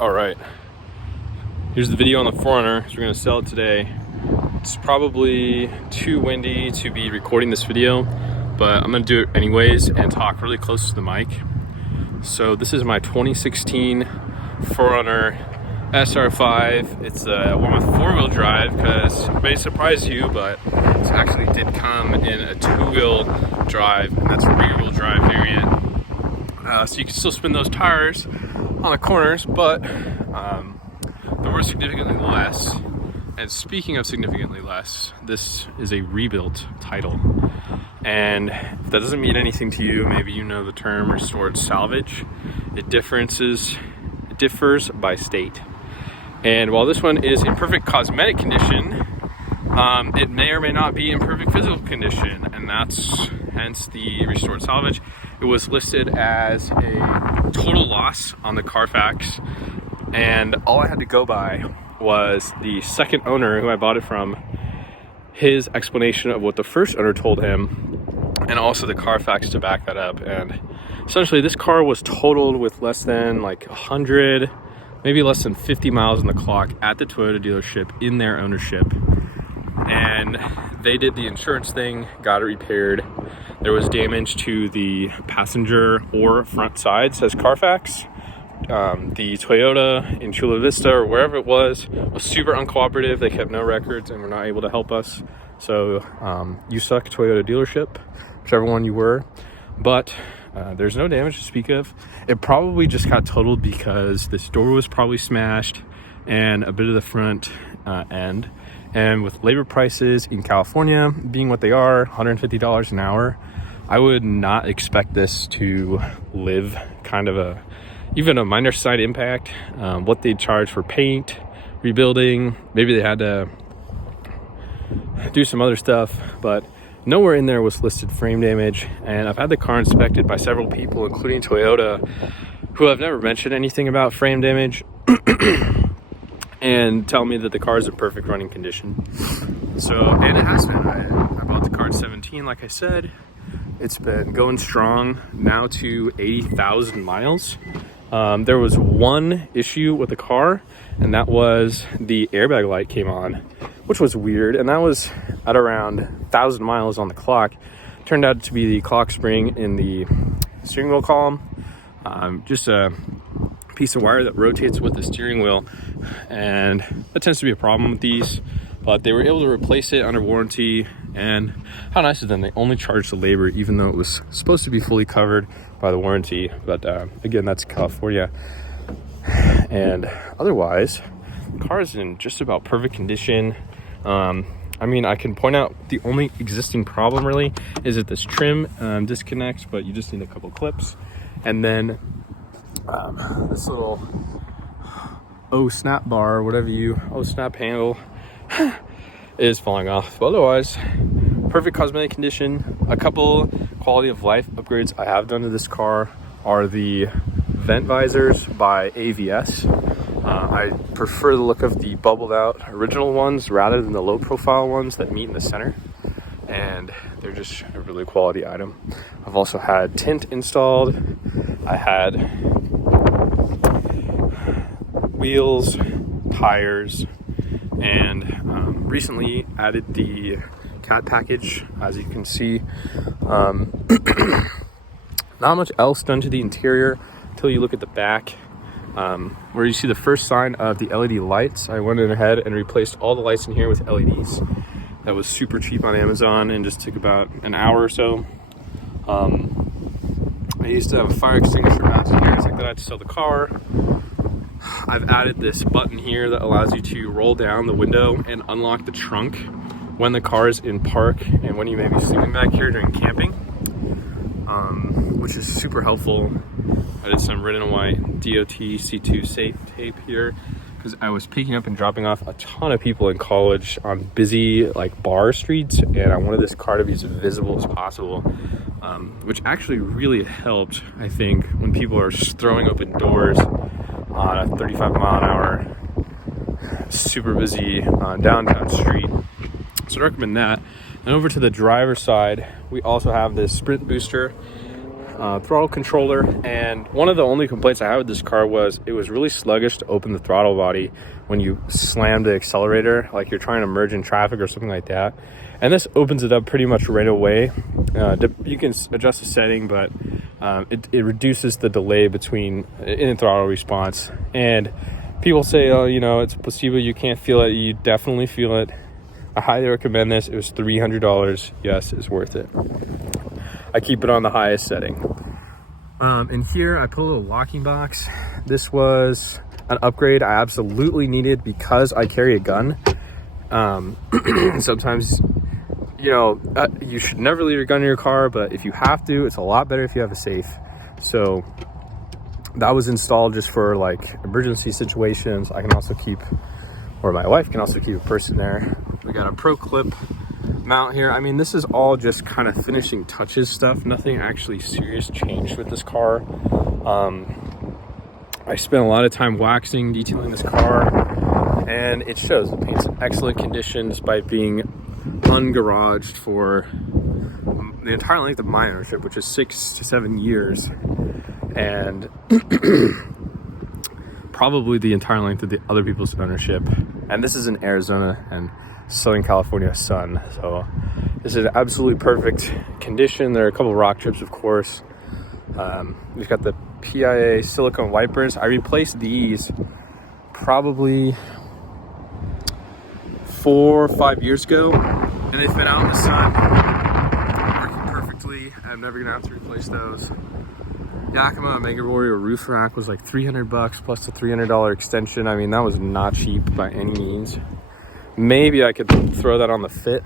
All right, here's the video on the 4Runner. We're gonna sell it today. It's probably too windy to be recording this video, but I'm gonna do it anyways and talk really close to the mic. So this is my 2016 4Runner SR5. It's one with four-wheel drive, because it may surprise you, but it actually did come in a two-wheel drive, and that's a rear-wheel drive variant. So you can still spin those tires on the corners, but they were significantly less. And speaking of significantly less, this is a rebuilt title. And if that doesn't mean anything to you, maybe you know the term restored salvage. It differs by state. And while this one is in perfect cosmetic condition, it may or may not be in perfect physical condition, and that's hence the restored salvage. It was listed as a total loss on the Carfax, and all I had to go by was the second owner who I bought it from, his explanation of what the first owner told him, and also the Carfax to back that up. And essentially this car was totaled with less than like 100, maybe less than 50 miles on the clock at the Toyota dealership in their ownership. And they did the insurance thing, got it repaired. There was damage to the passenger or front side, says Carfax. The Toyota in Chula Vista or wherever it was super uncooperative. They kept no records and were not able to help us. So you suck, Toyota dealership, whichever one you were. But there's no damage to speak of. It probably just got totaled because this door was probably smashed and a bit of the front end. And with labor prices in California being what they are, $150 an hour, I would not expect this to live kind of even a minor side impact. What they charge for paint, rebuilding, maybe they had to do some other stuff, but nowhere in there was listed frame damage. And I've had the car inspected by several people, including Toyota, who have never mentioned anything about frame damage and tell me that the car is in perfect running condition. So, and it has been. I bought the car at 17, like I said. It's been going strong now to 80,000 miles. There was one issue with the car, and that was the airbag light came on, which was weird. And that was at around 1,000 miles on the clock. Turned out to be the clock spring in the steering wheel column. Just a piece of wire that rotates with the steering wheel, and that tends to be a problem with these, but they were able to replace it under warranty. And how nice of them, they only charged the labor even though it was supposed to be fully covered by the warranty. But again, that's California. And otherwise, the car is in just about perfect condition. I mean, I can point out the only existing problem really is that this trim disconnects, but you just need a couple clips. And then this little snap bar, snap handle is falling off. But otherwise, perfect cosmetic condition. A couple quality of life upgrades I have done to this car are the vent visors by AVS. I prefer the look of the bubbled out original ones rather than the low profile ones that meet in the center, and they're just a really quality item. I've also had tint installed. I had wheels, tires, and recently added the cat package, as you can see. Not much else done to the interior until you look at the back, where you see the first sign of the LED lights. I went in ahead and replaced all the lights in here with LEDs. That was super cheap on Amazon and just took about an hour or so. I used to have a fire extinguisher mounted here, it's like that I had to sell the car. I've added this button here that allows you to roll down the window and unlock the trunk when the car is in park and when you may be sleeping back here during camping, which is super helpful. I did some red and white DOT C2 safe tape here because I was picking up and dropping off a ton of people in college on busy like bar streets, and I wanted this car to be as visible as possible, which actually really helped, I think, when people are throwing open doors on a 35-mile-an-hour super busy downtown street. So I recommend that. And over to the driver's side, we also have this Sprint booster. throttle controller, and one of the only complaints I had with this car was it was really sluggish to open the throttle body when you slam the accelerator, like you're trying to merge in traffic or something like that. And this opens it up pretty much right away. You can adjust the setting, but it reduces the delay between in throttle response. And people say, oh, you know, it's placebo, you can't feel it. You definitely feel it. I highly recommend this. It was $300. Yes, it's worth it. I keep it on the highest setting. In here, I put a little locking box. This was an upgrade I absolutely needed because I carry a gun. Sometimes, you know, you should never leave your gun in your car, but if you have to, it's a lot better if you have a safe. So that was installed just for like emergency situations. I can also keep, or my wife can also keep a person there. We got a pro clip mount here. I mean, this is all just kind of finishing touches stuff. Nothing actually serious changed with this car. I spent a lot of time waxing, detailing this car, and it shows. The paint's in excellent condition despite being ungaraged for the entire length of my ownership, which is 6 to 7 years, and probably the entire length of the other people's ownership. And this is in Arizona and Southern California sun, so this is absolutely perfect condition. There are a couple of rock chips, of course. We've got the PIA silicone wipers. I replaced these probably 4 or 5 years ago, and they've been out in the sun working perfectly. I'm never gonna have to replace those. Yakima Mega Warrior roof rack was like $300 plus the $300 extension. I mean, that was not cheap by any means. Maybe I could throw that on the Fit.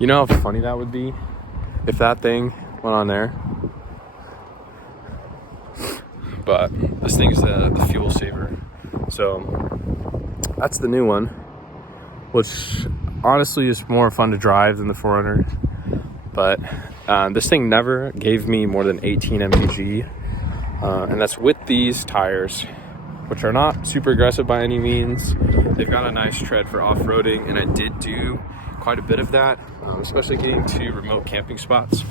You know how funny that would be if that thing went on there. But this thing's the fuel saver. So that's the new one, which honestly is more fun to drive than the 4Runner. But this thing never gave me more than 18 mpg, and that's with these tires, which are not super aggressive by any means. They've got a nice tread for off-roading, and I did do quite a bit of that, especially getting to remote camping spots.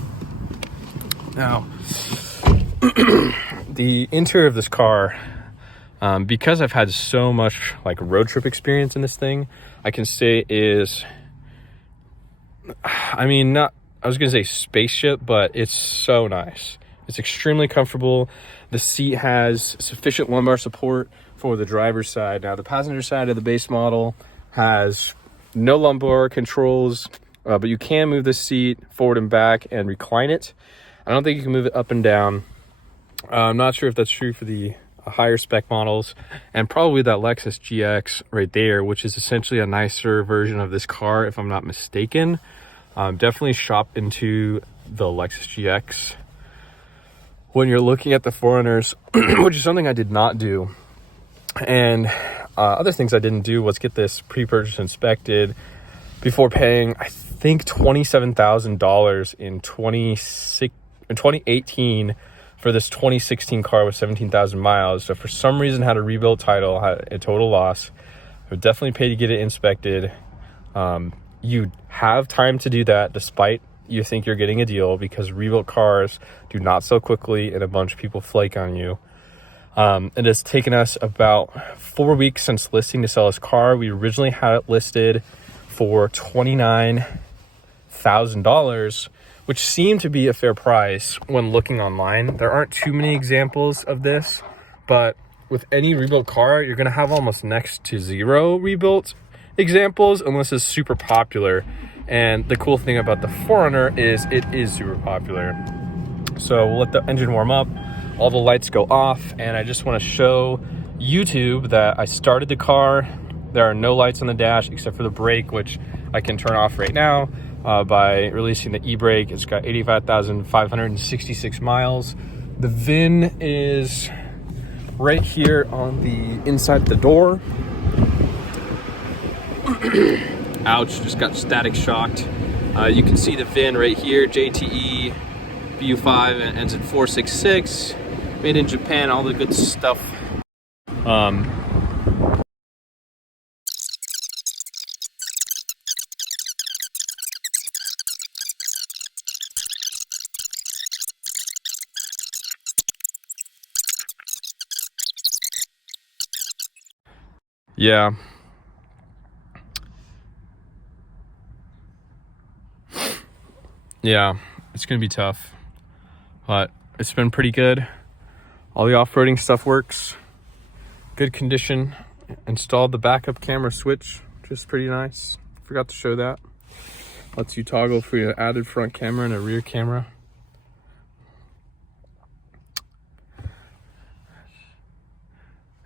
Now, the interior of this car, because I've had so much like road trip experience in this thing, I can say is, I mean, not, I was gonna say spaceship, but it's so nice. It's extremely comfortable. The seat has sufficient lumbar support for the driver's side. Now, the passenger side of the base model has no lumbar controls, but you can move the seat forward and back and recline it. I don't think you can move it up and down. I'm not sure if that's true for the higher spec models, and probably that Lexus GX right there, which is essentially a nicer version of this car, if I'm not mistaken. Definitely shop into the Lexus GX when you're looking at the 4Runners, which is something I did not do. And other things I didn't do was get this pre-purchase inspected before paying, I think, $27,000 in 2018 for this 2016 car with 17,000 miles. So for some reason had a rebuilt title, had a total loss. I would definitely pay to get it inspected. You have time to do that despite you think you're getting a deal, because rebuilt cars do not sell quickly and a bunch of people flake on you. It has taken us about 4 weeks since listing to sell this car. We originally had it listed for $29,000, which seemed to be a fair price when looking online. There aren't too many examples of this, but with any rebuilt car, you're gonna have almost next to zero rebuilt examples unless it's super popular. And the cool thing about the 4Runner is it is super popular. So we'll let the engine warm up, all the lights go off, and I just want to show YouTube that I started the car. There are no lights on the dash except for the brake, which I can turn off right now by releasing the e-brake. It's got 85,566 miles. The VIN is right here on the inside of the door. Ouch, just got static shocked. You can see the VIN right here, JTE BU5, and it ends in 466. Made in Japan, all the good stuff. Yeah. Yeah, it's gonna be tough, but it's been pretty good. All the off-roading stuff works. Good condition. Installed the backup camera switch, which is pretty nice. Forgot to show that. Lets you toggle for your added front camera and a rear camera.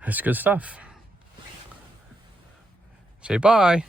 It's good stuff. Say bye.